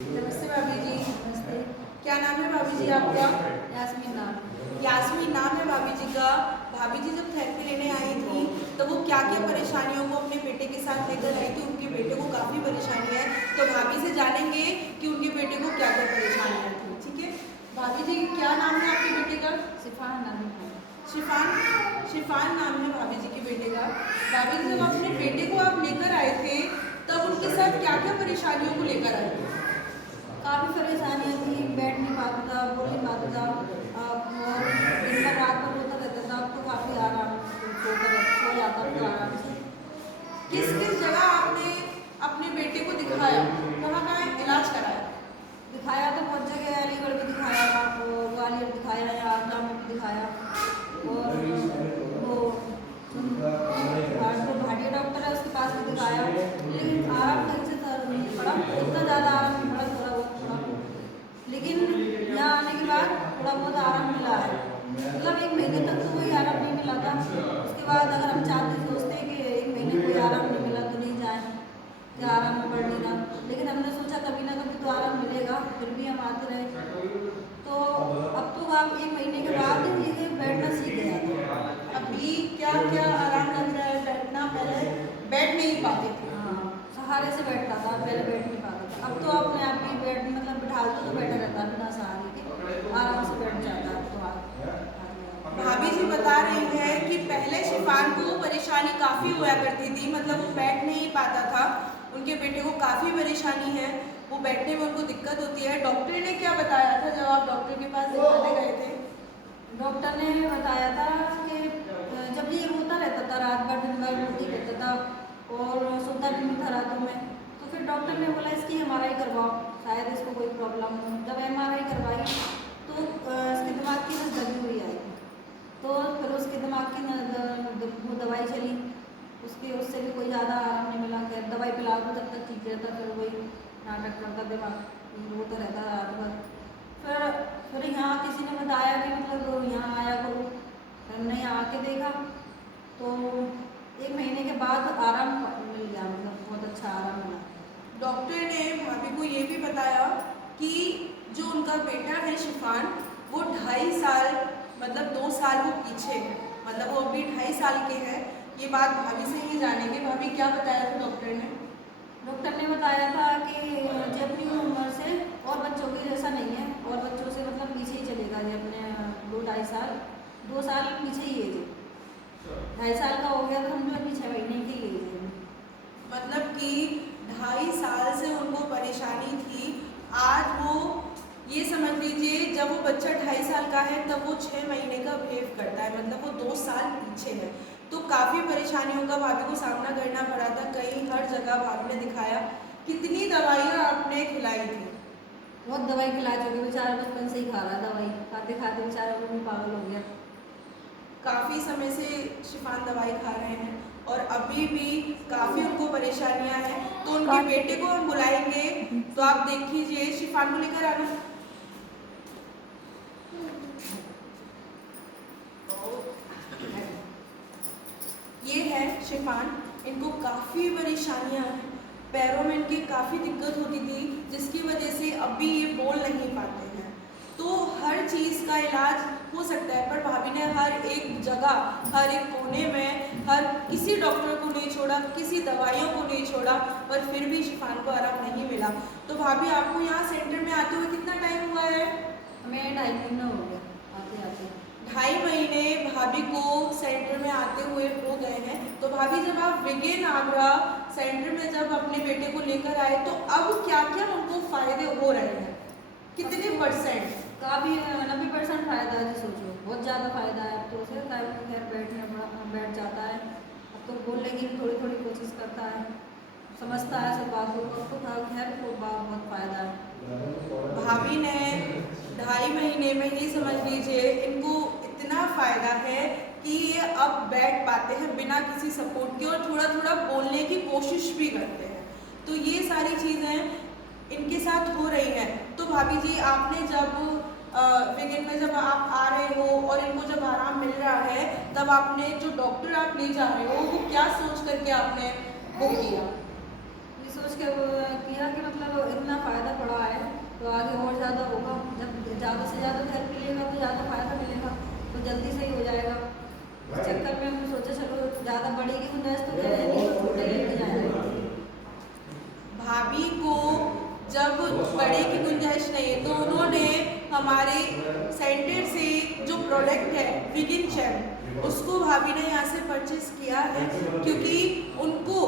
नमस्ते भाभी जी। नमस्ते। क्या नाम है भाभी जी आपका? यास्मीन नाम। यास्मीन नाम है भाभी जी का। भाभी जी जब थेरेपी लेने आई थी तो वो क्या क्या परेशानियों को अपने बेटे के साथ लेकर आई थी? उनके बेटे को काफ़ी परेशानी है, तो भाभी से जानेंगे कि उनके बेटे को क्या क्या परेशानियाँ थी। ठीक है भाभी जी, क्या नाम है आपके बेटे का? शिफान नाम है। शिफान। शिफान नाम है भाभी जी के बेटे का। भाभी जी, जब अपने बेटे को आप लेकर आए थे तब उनके साथ क्या क्या परेशानियों को लेकर आए थे? काफ़ी परेशानियाँ थी, बैठ नहीं पाता था, बोल नहीं पाता था, और दिन भर रात भर रोता रहता था। अब तो काफ़ी आराम सो जाता था आराम से। किस किस जगह आपने अपने बेटे को दिखाया? कहाँ कहाँ इलाज कराया? दिखाया तो बहुत जगह, अलीगढ़ भी दिखाया, और ग्वालियर दिखाया, या आगरा में भी दिखाया, और वो जो भाटिया डॉक्टर है उसके पास भी दिखाया, लेकिन आराम ढंग से नहीं पड़ा, इतना ज़्यादा आराम नहीं पड़ा, थोड़ा बहुत थोड़ा। लेकिन यहाँ आने के बाद थोड़ा बहुत आराम मिला है। मतलब 1 महीने तक तो कोई आराम नहीं मिला था। उसके बाद अगर हम सोचते कि 1 महीने कोई आराम नहीं मिला तो नहीं जाए, क्या आराम पड़ नहीं रहा, लेकिन हमने सोचा कभी ना कभी तो आराम मिलेगा, फिर भी हम आते रहे। तो अब तो आप 1 महीने के बाद ये बैठना सीख गया था। अभी क्या क्या आराम लग रहा है? बैठना, पहले बैठ नहीं पाते थे। हाँ, सहारे से बैठता था, पहले बैठ नहीं पाता था। अब तो अपने आप ही बैठ, मतलब बिठा दो तो बैठा रहता है बिना सहारे के, आराम से बैठ जाता है। अब तो भाभी जी बता रही है कि पहले शिफान को परेशानी काफ़ी हुआ करती थी, मतलब वो बैठ नहीं पाता था। उनके बेटे को काफ़ी परेशानी है, वो बैठने में उनको दिक्कत होती है। डॉक्टर ने क्या बताया था जब आप डॉक्टर के पास दिखाने गए थे? डॉक्टर ने बताया था कि जब ये रोता रहता था रात भर, दिन भर रोती रहता था, और सोता भी नहीं था रातों में, तो फिर डॉक्टर ने बोला इसकी MRI करवाओ, शायद इसको कोई प्रॉब्लम हो। जब MRI करवाई तो इसके दिमाग की नस दबी हुई आई, तो फिर उसके दिमाग की वो दवाई चली, उससे भी कोई ज़्यादा आराम नहीं मिला। खैर दवाई पिलाओ तो तब तक ठीक रहता, फिर वही नाटक करता, दिमाग रोता रहता रात भर। फिर यहाँ किसी ने बताया कि मतलब यहाँ आया करो, हमने यहाँ आके देखा तो 1 महीने के बाद आराम मिल गया, मतलब बहुत अच्छा आराम मिला। डॉक्टर ने भाभी को ये भी बताया कि जो उनका बेटा है शिफान, वो 2.5 साल, मतलब 2 साल वो पीछे है, मतलब वो अभी 2.5 साल के हैं। ये बात भाभी से ही जानेंगे। भाभी, क्या बताया था डॉक्टर ने? डॉक्टर ने बताया था कि जो अपनी उम्र से और बच्चों के जैसा नहीं है, और बच्चों से मतलब पीछे ही चलेगा। जो अपने 2-2.5 साल, 2 साल पीछे ही है, 2.5 साल का हो गया तो हम जो अभी 6 महीने की एज है। मतलब कि 2.5 साल से उनको परेशानी थी। आज वो, ये समझ लीजिए, जब वो बच्चा 2.5 साल का है तब वो 6 महीने का बिहेव करता है, मतलब वो 2 साल पीछे है। तो काफ़ी परेशानियों का भाभी को सामना करना पड़ा था, कहीं हर जगह भाभी ने दिखाया। कितनी दवाइयाँ आपने खिलाई थी? बहुत दवाई खिला चुके, बेचारा बचपन से ही खा रहा दवाई, खाते खाते बेचारा वो भी पागल हो गया। काफ़ी समय से शिफान दवाई खा रहे हैं और अभी भी काफ़ी उनको परेशानियां हैं। तो उनके बेटे को हम बुलाएंगे, तो आप देख लीजिए, शिफान को लेकर आना। ये है शिफान। इनको काफ़ी परेशानियां हैं, पैरों में इनकी काफ़ी दिक्कत होती थी, जिसकी वजह से अभी ये बोल नहीं पाते हैं। तो हर चीज़ का इलाज हो सकता है, पर भाभी ने हर एक जगह, हर एक कोने में, हर किसी डॉक्टर को नहीं छोड़ा, किसी दवाइयों को नहीं छोड़ा, पर फिर भी शिफान को आराम नहीं मिला। तो भाभी, आपको यहाँ सेंटर में आते हुए कितना टाइम हुआ है? हमें 2.5 महीना हो गया आते आते। 2.5 महीने भाभी को सेंटर में आते हुए हो गए हैं। तो भाभी, जब आप विगेन आगरा सेंटर में जब अपने बेटे को लेकर आए तो अब क्या क्या उनको फायदे हो रहे हैं? कितने %? काफ़ी 90% फ़ायदा है जी, सोचो बहुत ज़्यादा फ़ायदा है। अब तो उसे खैर बैठ जाता है। अब तो बोलने की भी थोड़ी थोड़ी कोशिश करता है, समझता है सब बात को। अब तो खैर तो बहुत फ़ायदा है। भाभी ने 2.5 महीने में ही समझ लीजिए इनको इतना फ़ायदा है कि ये अब बैठ पाते हैं बिना किसी सपोर्ट के, और थोड़ा थोड़ा बोलने की कोशिश भी करते हैं। तो ये सारी चीज़ें इनके साथ हो रही हैं। तो भाभी जी, आपने जब विगिन में जब आप आ रहे हो और इनको जब आराम मिल रहा है, तब आपने जो डॉक्टर आप ले जा रहे हो वो क्या सोच करके आपने बुक किया? ये सोच के वो किया कि मतलब इतना फ़ायदा पड़ा है तो आगे और ज़्यादा होगा। जब ज़्यादा से ज़्यादा थेरेपी लेगा तो ज़्यादा फ़ायदा मिलेगा, तो जल्दी सही हो जाएगा। इस चक्कर में हमने सोचा चलो ज़्यादा बड़ी की गुंजाइश तो क्या रहेगी, तो छोटे लेके जाएंगे। भाभी को जब बड़े की गुंजाइश नहीं है तो उन्होंने हमारे सेंटर से जो प्रोडक्ट है विगिन चैन, उसको भाभी ने यहाँ से परचेज किया है, क्योंकि उनको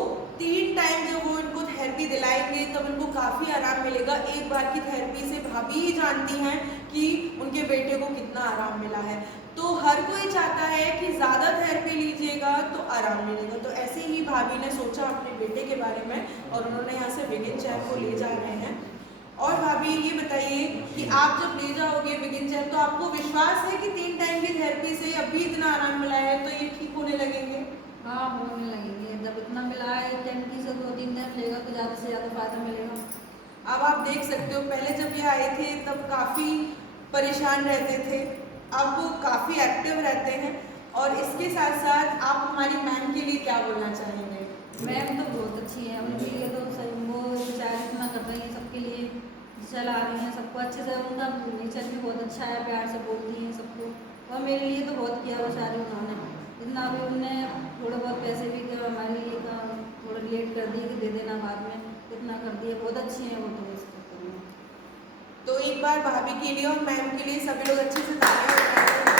3 टाइम जब वो इनको थेरेपी दिलाएंगे तब उनको काफ़ी आराम मिलेगा। एक बार की थेरेपी से भाभी ही जानती हैं कि उनके बेटे को कितना आराम मिला है। तो हर कोई चाहता है कि ज़्यादा थेरेपी लीजिएगा तो आराम मिलेगा। तो ऐसे ही भाभी ने सोचा अपने बेटे के बारे में और उन्होंने यहाँ से विगिन चैन को ले जा रहे हैं। और भाभी ये बताइए कि आप जब ले जाओगे विगिन चैन तो आपको विश्वास है कि 3 टाइम की थेरेपी से अभी इतना आराम मिला है तो ये ठीक होने लगेंगे? हाँ, होने लगेंगे। जब इतना मिला है टेंकी से 2-3 दिन लेगा तो ज़्यादा से ज़्यादा फ़ायदा मिलेगा। अब आप देख सकते हो पहले जब ये आए थे तब काफ़ी परेशान रहते थे, अब वो काफ़ी एक्टिव रहते हैं। और इसके साथ साथ आप हमारी मैम के लिए क्या बोलना चाहेंगे? मैम तो बहुत अच्छी है, उनके लिए तो सही वो विचार इतना कर रही है सबके लिए, चला रही हैं सबको अच्छे से। उनका नेचर भी बहुत अच्छा है, प्यार से बोलती हैं सबको। और मेरे लिए तो बहुत किया बेचारी उन्होंने, इतना भी उनने थोड़े बहुत पैसे भी हमारे लिए थोड़ा लेट कर दिए कि दे देना बाद में, इतना कर दिए। बहुत अच्छी हैं वो तो इस चक्कर में। तो एक बार भाभी के लिए और मैम के लिए सभी लोग अच्छे से तालियां बजाएं।